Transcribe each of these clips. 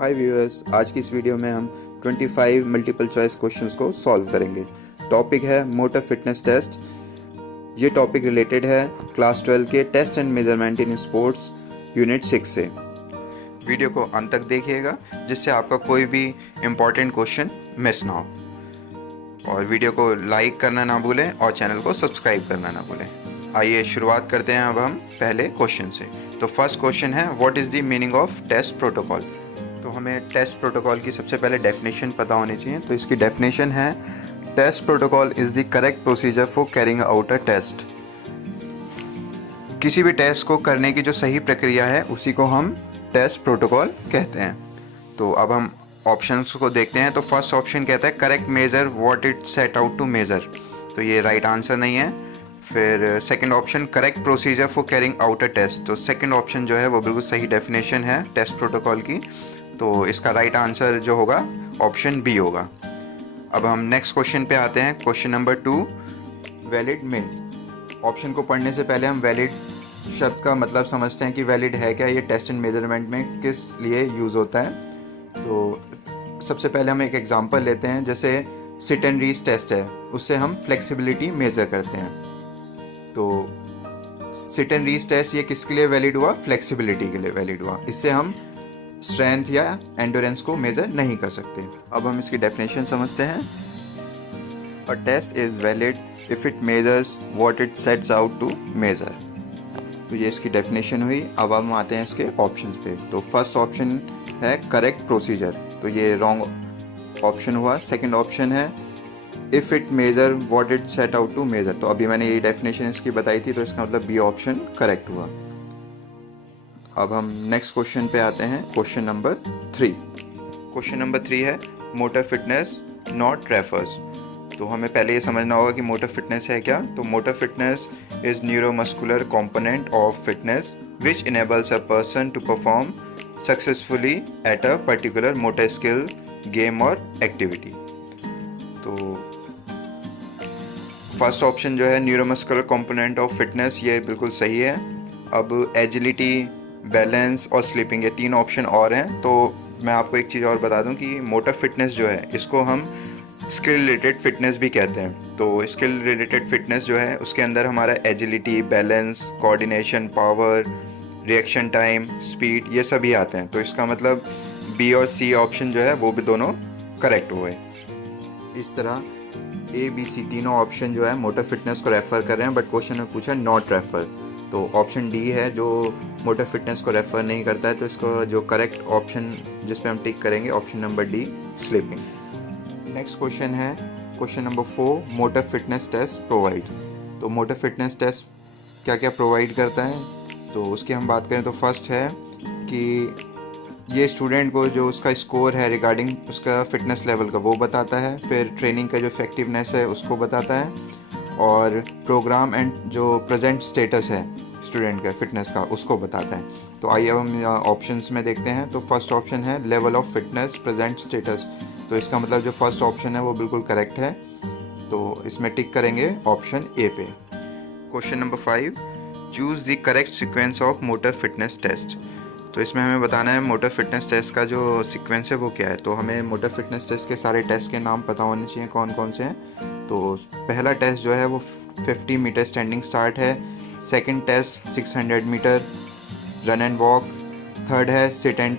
हाय viewers, आज की इस वीडियो में हम 25 मल्टीपल चॉइस क्वेश्चंस को सॉल्व करेंगे। टॉपिक है मोटर फिटनेस टेस्ट। ये टॉपिक रिलेटेड है क्लास 12 के test and measurement in sports unit 6 से। वीडियो को अंत तक देखिएगा जिससे आपका कोई भी इम्पॉर्टेंट क्वेश्चन मिस ना हो। और वीडियो को लाइक करना ना भूलें और चैनल को सब्सक्राइब करना ना भूलें। आइए शुरुआत करते हैं अब हम पहले क्वेश्चन से। तो फर्स्ट क्वेश्चन है, what is the meaning of test protocol. तो हमें टेस्ट प्रोटोकॉल की सबसे पहले डेफिनेशन पता होनी चाहिए। तो इसकी डेफिनेशन है, test protocol is the correct procedure for carrying out a test. किसी भी टेस्ट को करने की जो सही प्रक्रिया है उसी को हम टेस्ट प्रोटोकॉल कहते हैं। तो अब हम ऑप्शंस को देखते हैं। तो फर्स्ट ऑप्शन कहता है correct measure what it set out to measure, तो ये राइट आंसर नहीं है। फिर second option correct procedure for carrying out a test, तो सेकंड ऑप्शन जो है वो बिल्कुल सही डेफिनेशन है टेस्ट प्रोटोकॉल की। तो इसका राइट आंसर जो होगा ऑप्शन बी होगा। अब हम नेक्स्ट क्वेश्चन पे आते हैं। Question number 2, valid means. Option को पढ़ने से पहले हम वैलिड शब्द का मतलब समझते हैं कि वैलिड है क्या, ये टेस्ट एंड मेजरमेंट में किस लिए यूज़ होता है। तो सबसे पहले हम एक एग्जांपल लेते हैं। जैसे सिट एंड रीच टेस्ट है, उससे हम फ्लेक्सिबिलिटी मेज़र करते हैं। तो सिट एंड रीच टेस्ट ये किसके लिए वैलिड हुआ, फ्लेक्सिबिलिटी के लिए वैलिड हुआ। इससे हम स्ट्रेंथ या एंडोरेंस को मेजर नहीं कर सकते। अब हम इसकी डेफिनेशन समझते हैं। A test is valid if it measures what it sets out to measure. तो ये इसकी डेफिनेशन हुई। अब हम आते हैं इसके ऑप्शन पे। तो फर्स्ट ऑप्शन है करेक्ट प्रोसीजर, तो ये रॉन्ग ऑप्शन हुआ। सेकंड ऑप्शन है if it measure what it set out to measure, तो अभी मैंने ये डेफिनेशन इसकी बताई थी, तो इसका मतलब बी ऑप्शन करेक्ट हुआ। अब हम नेक्स्ट क्वेश्चन पे आते हैं। Question number 3। क्वेश्चन नंबर 3 है मोटर फिटनेस नॉट रेफर्स। तो हमें पहले ये समझना होगा कि मोटर फिटनेस है क्या। तो motor fitness is neuromuscular component of fitness which enables a person to perform successfully at a particular motor skill, game और एक्टिविटी। तो फर्स्ट ऑप्शन जो है न्यूरोमस्कुलर कंपोनेंट ऑफ फिटनेस, ये बिल्कुल सही है। अब एजिलिटी, बैलेंस और स्लीपिंग, ये 3 ऑप्शन और हैं। तो मैं आपको एक चीज़ और बता दूं कि मोटर फिटनेस जो है इसको हम स्किल रिलेटेड फिटनेस भी कहते हैं। तो स्किल रिलेटेड फिटनेस जो है उसके अंदर हमारा agility, balance, coordination, power, reaction time, speed, ये सभी आते हैं। तो इसका मतलब बी और सी ऑप्शन जो है वो भी दोनों करेक्ट हुए। इस तरह ए बी सी तीनों ऑप्शन जो है मोटर फिटनेस को रेफ़र कर रहे हैं, बट क्वेश्चन में पूछा नॉट रेफ़र। तो ऑप्शन डी है जो मोटर फिटनेस को रेफ़र नहीं करता है। तो इसको जो करेक्ट ऑप्शन जिस पे हम टिक करेंगे option number D, sleeping. Next question है question number 4, motor fitness test provide. तो मोटर फिटनेस टेस्ट क्या क्या प्रोवाइड करता है, तो उसकी हम बात करें तो फर्स्ट है कि ये स्टूडेंट को जो उसका स्कोर है रिगार्डिंग उसका फिटनेस लेवल का वो बताता है। फिर ट्रेनिंग का जो इफेक्टिवनेस है उसको बताता है, और प्रोग्राम एंड जो प्रेजेंट स्टेटस है स्टूडेंट का फिटनेस का उसको बताता है। तो आइए अब हम ऑप्शंस में देखते हैं। तो फर्स्ट ऑप्शन है level of fitness present status, तो इसका मतलब जो फर्स्ट ऑप्शन है वो बिल्कुल करेक्ट है। तो इसमें टिक करेंगे ऑप्शन ए पे। Question number 5, choose the correct sequence of motor fitness test. तो इसमें हमें बताना है मोटर फिटनेस टेस्ट का जो सीक्वेंस है वो क्या है। तो हमें मोटर फिटनेस टेस्ट के सारे टेस्ट के नाम पता होने चाहिए कौन कौन से हैं। तो पहला टेस्ट जो है वो 50 मीटर स्टैंडिंग स्टार्ट है। Second test 600 metre run and walk. Third है sit and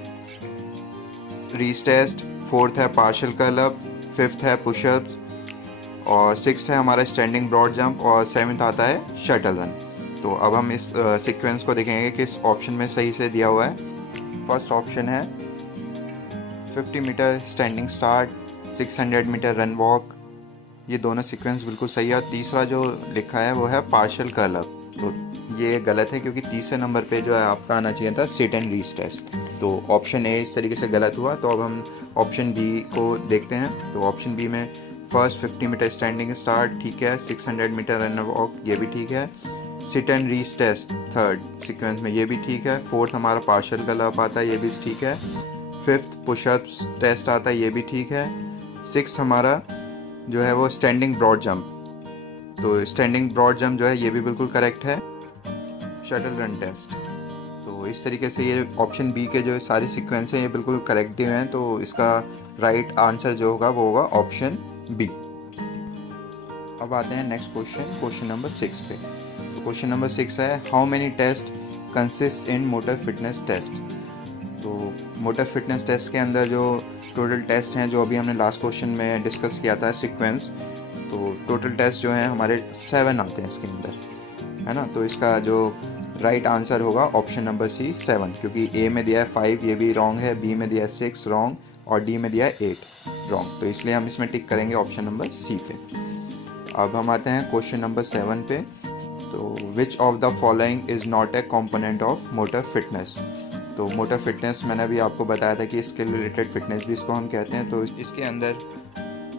reach test. Fourth है पार्शल कर्ल अप। फिफ्थ है पुशअप्स, और सिक्स्थ है हमारा स्टैंडिंग ब्रॉड जंप, और सेवन्थ आता है शटल रन। तो अब हम इस सीक्वेंस को देखेंगे कि इस ऑप्शन में सही से दिया हुआ है। फर्स्ट ऑप्शन है 50 metre standing start, 600 metre run walk, ये दोनों सीक्वेंस बिल्कुल सही है। तीसरा जो लिखा है वो है पार्शल कर्ल अप, तो ये गलत है क्योंकि तीसरे नंबर पे जो है आपका आना चाहिए था सिट एंड रीच टेस्ट। तो ऑप्शन ए इस तरीके से गलत हुआ। तो अब हम ऑप्शन बी को देखते हैं। तो ऑप्शन बी में फर्स्ट 50 मीटर स्टैंडिंग स्टार्ट ठीक है, 600 मीटर रन वॉक ये भी ठीक है, sit and reach test third sequence में ये भी ठीक है, फोर्थ हमारा पार्शल कर्ल अप आता है ये भी ठीक है, फिफ्थ पुशअप्स टेस्ट आता है ये भी ठीक है, सिक्स्थ हमारा जो है वो स्टैंडिंग ब्रॉड जंप, तो स्टैंडिंग ब्रॉड जंप जो है ये भी बिल्कुल करेक्ट है, शटल रन टेस्ट। तो इस तरीके से ये ऑप्शन बी के जो सारे सीक्वेंस हैं ये बिल्कुल करेक्टिव हैं, तो इसका राइट आंसर जो होगा वो होगा ऑप्शन बी। अब आते हैं नेक्स्ट क्वेश्चन नंबर 6 पे। तो क्वेश्चन नंबर 6 है, how many test consist in motor fitness test. तो मोटर फिटनेस टेस्ट के अंदर जो टोटल टेस्ट हैं जो अभी हमने लास्ट क्वेश्चन में डिस्कस किया था सीक्वेंस, तो टोटल टेस्ट जो हैं हमारे 7 आते हैं इसके अंदर, है ना। तो इसका जो राइट आंसर होगा ऑप्शन नंबर सी 7, क्योंकि ए में दिया है 5 ये भी रॉन्ग है, बी में दिया है 6 रॉन्ग और डी में दिया है 8 रॉन्ग, तो इसलिए हम इसमें टिक करेंगे ऑप्शन नंबर सी पे। अब हम आते हैं क्वेश्चन नंबर 7 पे। तो विच of the following is not a component of motor fitness. तो मोटर फिटनेस मैंने अभी आपको बताया था कि स्किल रिलेटेड फिटनेस भी इसको हम कहते हैं। तो इसके अंदर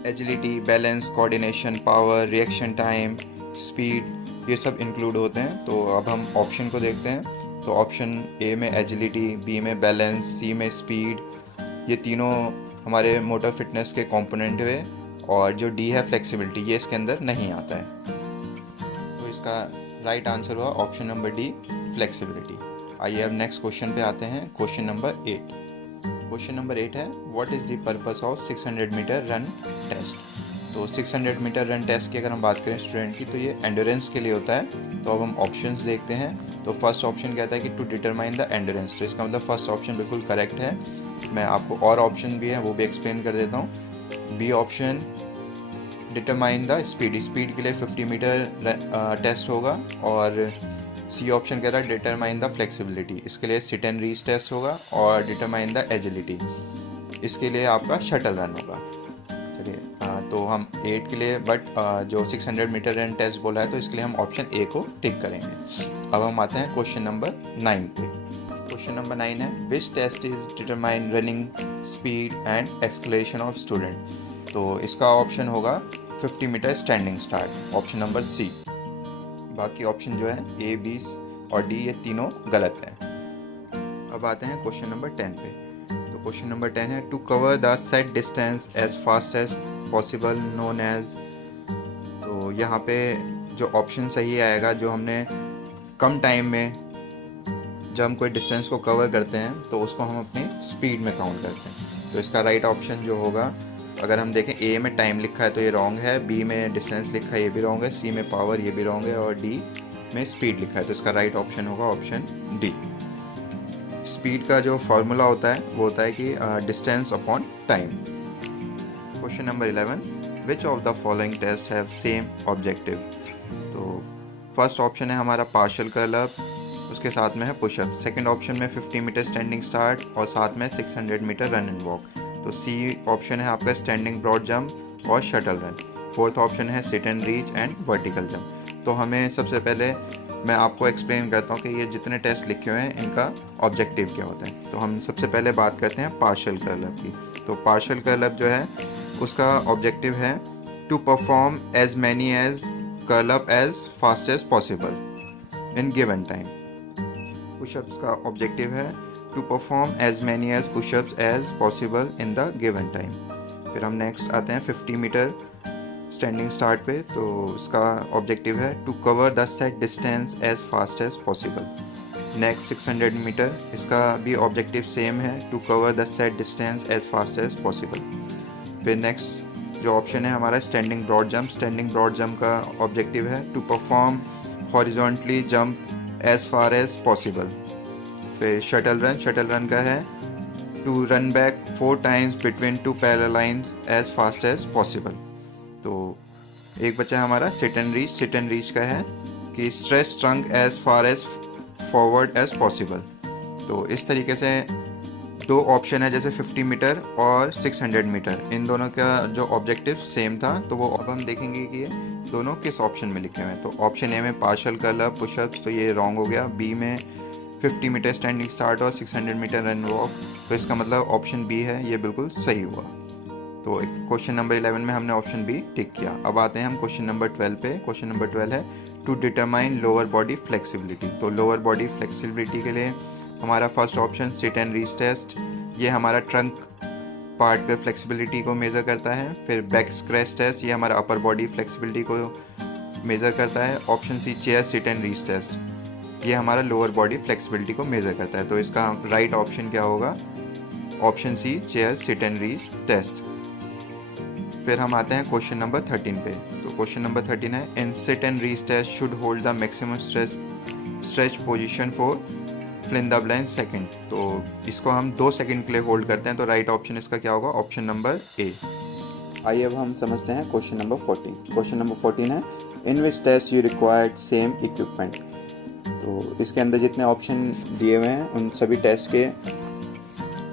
agility, balance, coordination, power, reaction time, speed, ये सब इंक्लूड होते हैं। तो अब हम ऑप्शन को देखते हैं। तो ऑप्शन ए में एजिलिटी, बी में बैलेंस, सी में स्पीड, ये तीनों हमारे मोटर फिटनेस के कंपोनेंट हुए, और जो डी है फ्लेक्सिबिलिटी, ये इसके अंदर नहीं आता है। तो इसका राइट आंसर हुआ ऑप्शन नंबर डी फ्लेक्सिबिलिटी। आइए अब नेक्स्ट क्वेश्चन पे आते हैं, क्वेश्चन नंबर 8। क्वेश्चन नंबर 8 है, what is the purpose of 600 metre run test. तो 600 मीटर रन टेस्ट की अगर हम बात करें स्टूडेंट की, तो ये एंड्योरेंस के लिए होता है। तो अब हम ऑप्शंस देखते हैं। तो फर्स्ट ऑप्शन कहता है कि टू डिटरमाइन द एंड्योरेंस, तो इसका मतलब फर्स्ट ऑप्शन बिल्कुल करेक्ट है। मैं आपको और ऑप्शन भी है वो भी एक्सप्लेन कर देता हूँ। B option determine the speed, speed के लिए 50 मीटर टेस्ट होगा। और सी ऑप्शन कह रहा है डिटरमाइन द फ्लेक्सिबिलिटी, इसके लिए सिट एंड रीच टेस्ट होगा। और डिटरमाइन द एजिलिटी, इसके लिए आपका शटल रन होगा। चलिए, तो हम 8 के लिए, बट जो 600 मीटर रन टेस्ट बोला है तो इसके लिए हम ऑप्शन ए को टिक करेंगे। अब हम आते हैं क्वेश्चन नंबर 9 पे। क्वेश्चन नंबर 9 है, which test is determine running speed and acceleration of student. तो इसका ऑप्शन होगा 50 metre standing start, option number C. बाकी ऑप्शन जो है ए, बी और डी ये तीनों गलत हैं। अब आते हैं क्वेश्चन नंबर 10 पे। तो क्वेश्चन नंबर 10 है, to cover the set distance as fast as possible known as. तो यहाँ पे जो ऑप्शन सही आएगा, जो हमने कम टाइम में जब हम कोई डिस्टेंस को कवर करते हैं तो उसको हम अपनी स्पीड में काउंट करते हैं। तो इसका राइट ऑप्शन जो होगा, अगर हम देखें ए में टाइम लिखा है तो ये रॉन्ग है, बी में डिस्टेंस लिखा है ये भी रॉन्ग है, सी में पावर ये भी रॉन्ग है, और डी में स्पीड लिखा है। तो इसका राइट ऑप्शन होगा ऑप्शन डी। स्पीड का जो फॉर्मूला होता है वो होता है कि distance upon time. Question number 11, which of the following test have same objective. तो फर्स्ट ऑप्शन है हमारा पार्शियल कर्ल अप, उसके साथ में है पुशअप। सेकंड ऑप्शन में 50 मीटर स्टैंडिंग स्टार्ट और साथ में 600 मीटर रन एंड वॉक। तो सी ऑप्शन है आपका स्टैंडिंग ब्रॉड जंप और शटल रन। फोर्थ ऑप्शन है sit and reach and vertical jump. तो हमें सबसे पहले मैं आपको एक्सप्लेन करता हूँ कि ये जितने टेस्ट लिखे हुए हैं इनका ऑब्जेक्टिव क्या होता है। तो हम सबसे पहले बात करते हैं पार्शियल कर्ल अप की। तो पार्शियल कर्ल अप जो है उसका ऑब्जेक्टिव है to perform as many as curl up as fast as possible in given time. Pushups का ऑब्जेक्टिव है to perform as many as pushups as possible in the given time. फिर हम next आते हैं 50 मीटर स्टैंडिंग स्टार्ट पे। तो उसका objective है to cover the set distance as fast as possible. Next 600 metre, इसका भी ऑब्जेक्टिव सेम है, to cover the set distance as fast as possible. फिर नेक्स्ट जो ऑप्शन है हमारा standing broad jump, standing broad jump का objective है to perform horizontally jump as far as possible. फिर शटल रन, शटल रन का है to run back 4 times between 2 parallel lines as fast as possible. तो एक बचा है हमारा sit and reach, sit and reach का है कि stretch trunk as far as forward as possible. तो इस तरीके से दो ऑप्शन है, जैसे 50 मीटर और 600 मीटर, इन दोनों का जो ऑब्जेक्टिव सेम था। तो वो अब हम देखेंगे कि ये दोनों किस ऑप्शन में लिखे हुए हैं। तो ऑप्शन ए में पार्शियल कर्ल अप पुशअप्स, तो ये रॉन्ग हो गया। बी में 50 मीटर स्टैंडिंग स्टार्ट और 600 मीटर रन वॉक, तो इसका मतलब ऑप्शन बी है, ये बिल्कुल सही हुआ। तो क्वेश्चन नंबर 11 में हमने ऑप्शन बी टिक किया। अब आते हैं हम क्वेश्चन नंबर 12 पे। क्वेश्चन नंबर 12 है to determine lower body flexibility. तो लोअर बॉडी फ्लेक्सिबिलिटी के लिए हमारा first option sit and reach test, ये हमारा ट्रंक पार्ट के फ्लेक्सिबिलिटी को मेज़र करता है। फिर बैक स्क्रैच टेस्ट, ये हमारा अपर बॉडी फ्लेक्सिबिलिटी को मेज़र करता है। Option C chair sit and reach test. ये हमारा लोअर बॉडी फ्लेक्सिबिलिटी को मेज़र करता है। तो इसका राइट ऑप्शन क्या होगा? Option C, chair sit and reach test. फिर हम आते हैं क्वेश्चन नंबर 13 पे। तो क्वेश्चन नंबर 13 है, in sit and reach test should hold the maximum stretch position for fill in the blank second. तो इसको हम 2 सेकंड के लिए होल्ड करते हैं। तो राइट ऑप्शन इसका क्या होगा? Option number A. आइए अब हम समझते हैं क्वेश्चन नंबर 14। क्वेश्चन नंबर 14 है, in which test you required same equipment. तो इसके अंदर जितने ऑप्शन दिए हुए हैं उन सभी टेस्ट के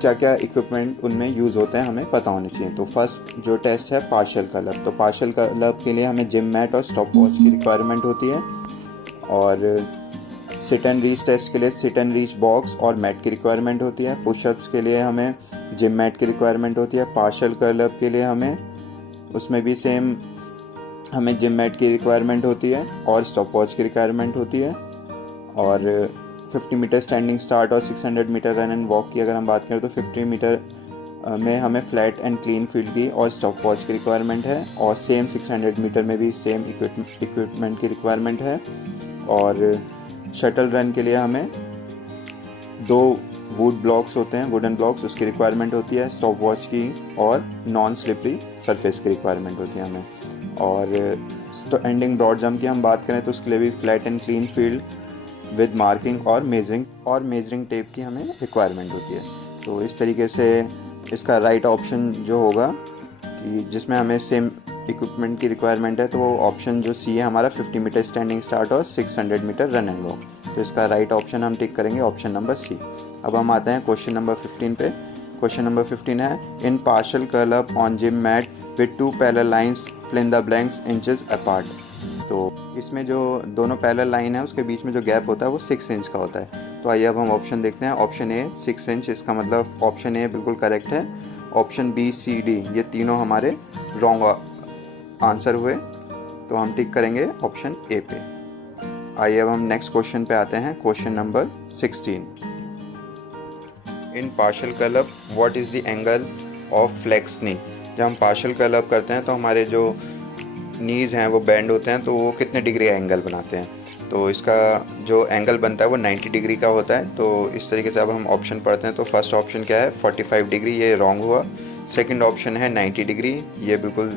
क्या क्या इक्विपमेंट उनमें यूज़ होते हैं हमें पता होने चाहिए। तो फर्स्ट जो टेस्ट है पार्शियल कर्ल। तो पार्शियल कर्ल के लिए हमें जिम मैट और स्टॉप वॉच की रिक्वायरमेंट होती है। और सिट एंड रीच टेस्ट के लिए सिट एंड रीच बॉक्स और मैट की रिक्वायरमेंट होती है। पुशअप्स के लिए हमें जिम मैट की रिक्वायरमेंट होती है। पार्शियल कर्ल के लिए हमें उसमें भी सेम हमें जिम मैट की रिक्वायरमेंट होती है और स्टॉप वॉच की रिक्वायरमेंट होती है। और 50 मीटर स्टैंडिंग स्टार्ट और 600 मीटर रन एंड वॉक की अगर हम बात करें तो 50 मीटर में हमें फ्लैट एंड क्लीन फील्ड की और स्टॉप वॉच की रिक्वायरमेंट है। और सेम 600 मीटर में भी सेम इक्विपमेंट की रिक्वायरमेंट है। और शटल रन के लिए हमें 2 वुड ब्लॉक्स होते हैं, वुडन ब्लॉक्स, उसकी रिक्वायरमेंट होती है। स्टॉप वॉच की और नॉन स्लिपरी सरफेस की रिक्वायरमेंट होती है हमें। और एंडिंग ब्रॉड जंप की हम बात करें तो उसके लिए भी flat and clean field with marking और मेजरिंग टेप की हमें रिक्वायरमेंट होती है। तो इस तरीके से इसका राइट ऑप्शन जो होगा कि जिसमें हमें सेम इक्विपमेंट की रिक्वायरमेंट है तो वो ऑप्शन जो सी है हमारा 50 मीटर स्टैंडिंग स्टार्ट और 600 मीटर रन एंड वॉक। तो इसका राइट ऑप्शन हम टिक करेंगे ऑप्शन नंबर सी। अब हम आते हैं क्वेश्चन नंबर 15 पे। क्वेश्चन नंबर 15 है, in partial curl up on gym mat with 2 parallel lines fill in the blanks inches apart. तो इसमें जो दोनों पैरेलल लाइन है उसके बीच में जो गैप होता है वो 6 इंच का होता है। तो आइए अब हम ऑप्शन देखते हैं। ऑप्शन ए 6 इंच, इसका मतलब ऑप्शन ए बिल्कुल करेक्ट है। ऑप्शन बी, सी, डी ये तीनों हमारे रॉन्ग आंसर हुए। तो हम टिक करेंगे ऑप्शन ए पे। आइए अब हम नेक्स्ट क्वेश्चन पे आते हैं। Question number 16, in partial curl up what is the angle of flex knee. जब हम पार्शियल कर्ल अप करते हैं तो हमारे जो नीज़ हैं वो बेंड होते हैं, तो वो कितने डिग्री एंगल बनाते हैं। तो इसका जो एंगल बनता है वो 90 डिग्री का होता है। तो इस तरीके से अब हम ऑप्शन पढ़ते हैं। तो फर्स्ट ऑप्शन क्या है? 45 डिग्री, ये रॉन्ग हुआ। सेकंड ऑप्शन है 90 डिग्री, ये बिल्कुल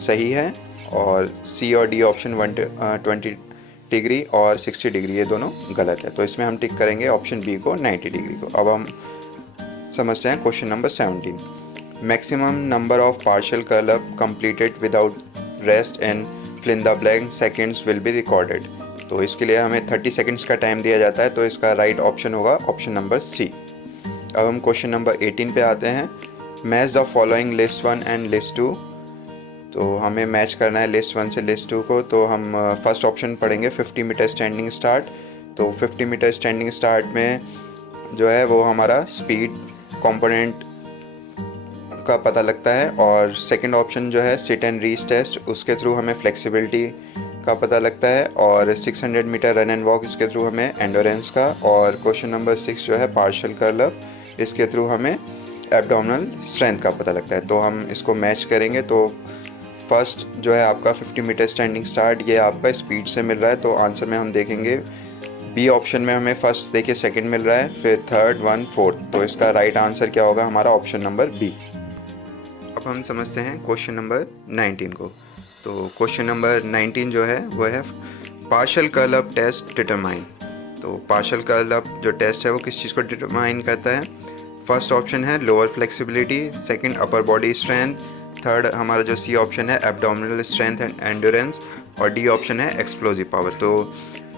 सही है। और सी और डी ऑप्शन 120 डिग्री और 60 डिग्री ये दोनों गलत है। तो इसमें हम टिक करेंगे ऑप्शन बी को, 90 डिग्री को। अब हम समझते हैं question number 17, maximum number of partial curl up completed without rest and fill in the blank seconds will be recorded. तो इसके लिए हमें 30 सेकेंड्स का टाइम दिया जाता है। तो इसका राइट ऑप्शन होगा ऑप्शन नंबर सी। अब हम क्वेश्चन नंबर 18 पे आते हैं। Match the following list 1 and list 2। तो हमें मैच करना है लिस्ट 1 से लिस्ट 2 को। तो हम फर्स्ट ऑप्शन पढ़ेंगे 50 मीटर स्टैंडिंग स्टार्ट। तो 50 मीटर स्टैंडिंग स्टार्ट में जो है वो हमारा स्पीड कंपोनेंट का पता लगता है। और सेकंड ऑप्शन जो है सिट एंड रीच टेस्ट, उसके थ्रू हमें फ्लेक्सिबिलिटी का पता लगता है। और 600 मीटर रन एंड वॉक, इसके थ्रू हमें एंडोरेंस का। और क्वेश्चन नंबर 6 जो है पार्शियल कर्ल अप, इसके थ्रू हमें एब्डोमिनल स्ट्रेंथ का पता लगता है। तो हम इसको मैच करेंगे। तो फर्स्ट जो है आपका 50 मीटर स्टैंडिंग स्टार्ट, ये आपका स्पीड से मिल रहा है। तो आंसर में हम देखेंगे बी ऑप्शन में हमें फर्स्ट देखिए सेकंड मिल रहा है, फिर थर्ड, 1, 4। तो इसका राइट आंसर क्या होगा हमारा? Option number B. अब हम समझते हैं क्वेश्चन नंबर 19 को। तो क्वेश्चन नंबर 19 जो है वो है partial curl up test determine. तो पार्शियल कर्ल अप जो टेस्ट है वो किस चीज़ को डिटरमाइन करता है? फर्स्ट ऑप्शन है lower flexibility, second upper body strength, third हमारा जो सी ऑप्शन है एब्डोमिनल स्ट्रेंथ एंड एंड्योरेंस, और डी ऑप्शन है एक्सप्लोजिव पावर। तो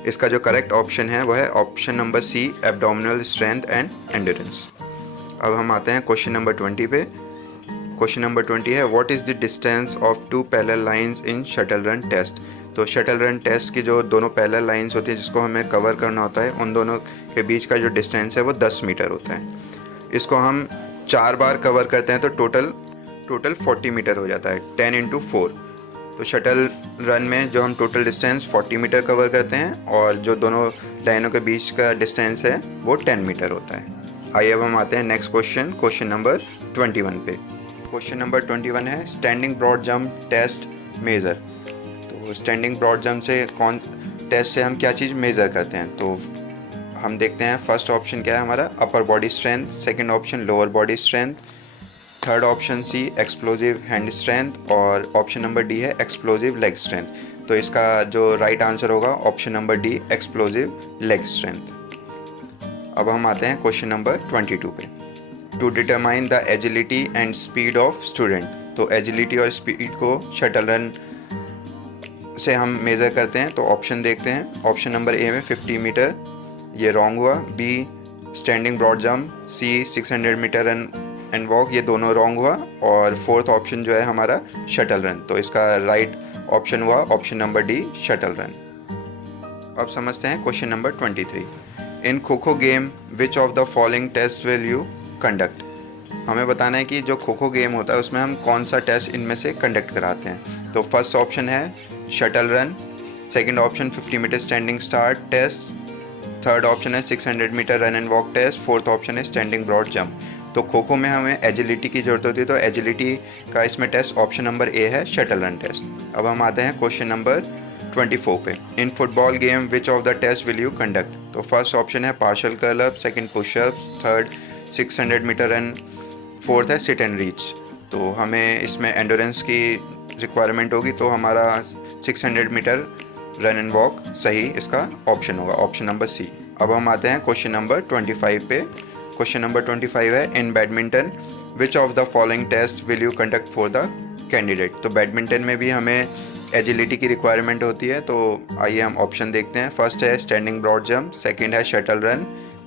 इसका जो करेक्ट ऑप्शन है वो है option number C, abdominal strength and endurance. अब हम आते हैं क्वेश्चन नंबर 20 पे। क्वेश्चन नंबर 20 है what is the distance of 2 parallel lines in shuttle run test. तो शटल रन टेस्ट की जो दोनों पैरेलल लाइंस होती है जिसको हमें कवर करना होता है, उन दोनों के बीच का जो डिस्टेंस है वो 10 मीटर होता है। इसको हम 4 बार कवर करते हैं तो टोटल 40 मीटर हो जाता है, 10 × 4। तो शटल रन में जो हम टोटल डिस्टेंस 40 मीटर कवर करते हैं और जो दोनों लाइनों के बीच का डिस्टेंस है वो 10 मीटर होता है। आइए अब हम आते हैं नेक्स्ट क्वेश्चन नंबर 21 पे। क्वेश्चन नंबर 21 है standing broad jump test measure. तो स्टैंडिंग ब्रॉड जंप से टेस्ट से हम क्या चीज़ मेज़र करते हैं? तो हम देखते हैं फर्स्ट ऑप्शन क्या है हमारा, upper body strength, second option lower body strength, third option C explosive hand strength और ऑप्शन नंबर डी है एक्सप्लोजिव लेग स्ट्रेंथ। तो इसका जो राइट आंसर होगा option number D explosive leg strength. अब हम आते हैं क्वेश्चन नंबर 22 पे। To determine the agility and speed of student. तो एजिलिटी और स्पीड को शटल रन से हम मेज़र करते हैं। तो ऑप्शन देखते हैं। ऑप्शन नंबर ए में 50 मीटर, ये रॉन्ग हुआ। B standing broad jump, C 600 metre run and walk, ये दोनों रॉन्ग हुआ। और फोर्थ ऑप्शन जो है हमारा शटल रन, तो इसका राइट ऑप्शन हुआ option number D shuttle run. अब समझते हैं question number 23। In kho kho game which of the following test will you conduct. हमें बताना है कि जो खो खो गेम होता है उसमें हम कौन सा टेस्ट इनमें से कंडक्ट कराते हैं। तो फर्स्ट ऑप्शन है shuttle run, second option 50 metre standing start test, third option है 600 metre run and walk test, fourth option है स्टैंडिंग ब्रॉड जंप। तो खो खो में हमें एजिलिटी की ज़रूरत होती है, तो एजिलिटी का इसमें टेस्ट ऑप्शन नंबर ए है शटल रन टेस्ट। अब हम आते हैं क्वेश्चन नंबर 24 पे। In football game which of the test will you conduct. तो फर्स्ट ऑप्शन है partial curl up, second pushup, third 600 metre run, fourth है सिट एंड रीच। तो हमें इसमें एंडोरेंस की रिक्वायरमेंट होगी, तो हमारा 600 मीटर रन एंड वॉक सही इसका ऑप्शन होगा, ऑप्शन नंबर सी। अब हम आते हैं क्वेश्चन नंबर 25 पे। क्वेश्चन नंबर 25 है in badminton which of the following test will you conduct for the candidate. तो बैडमिंटन में भी हमें एजिलिटी की रिक्वायरमेंट होती है, तो आइए हम ऑप्शन देखते हैं। फर्स्ट है स्टैंडिंग ब्रॉड जंप, सेकंड है शटल रन,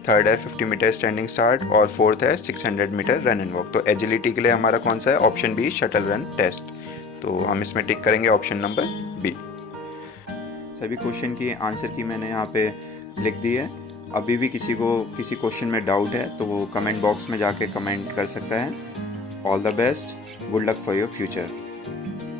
थर्ड है 50 मीटर स्टैंडिंग स्टार्ट और फोर्थ है 600 मीटर रन एंड वॉक। तो एजिलिटी के लिए हमारा कौन सा है, option B shuttle run test. तो हम इसमें टिक करेंगे ऑप्शन नंबर बी। सभी क्वेश्चन की आंसर की मैंने यहाँ पे लिख दी है। अभी भी किसी को किसी क्वेश्चन में डाउट है तो वो कमेंट बॉक्स में जाके कमेंट कर सकता है। All the best, good luck for your future.